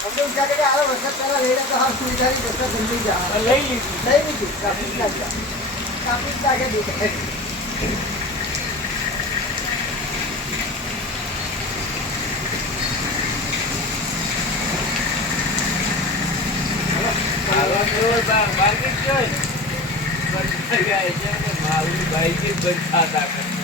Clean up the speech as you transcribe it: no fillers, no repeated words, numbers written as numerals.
અમને ઊંચા કે આ વરસાદ પહેલા લઈ તો હા સુવિધાની વરસાદ જલ્દી જા લઈ લીધી કાપી લાગ્યા દેખાય માર્કેટ જોઈ મારું બાઈક જ બંધ થતા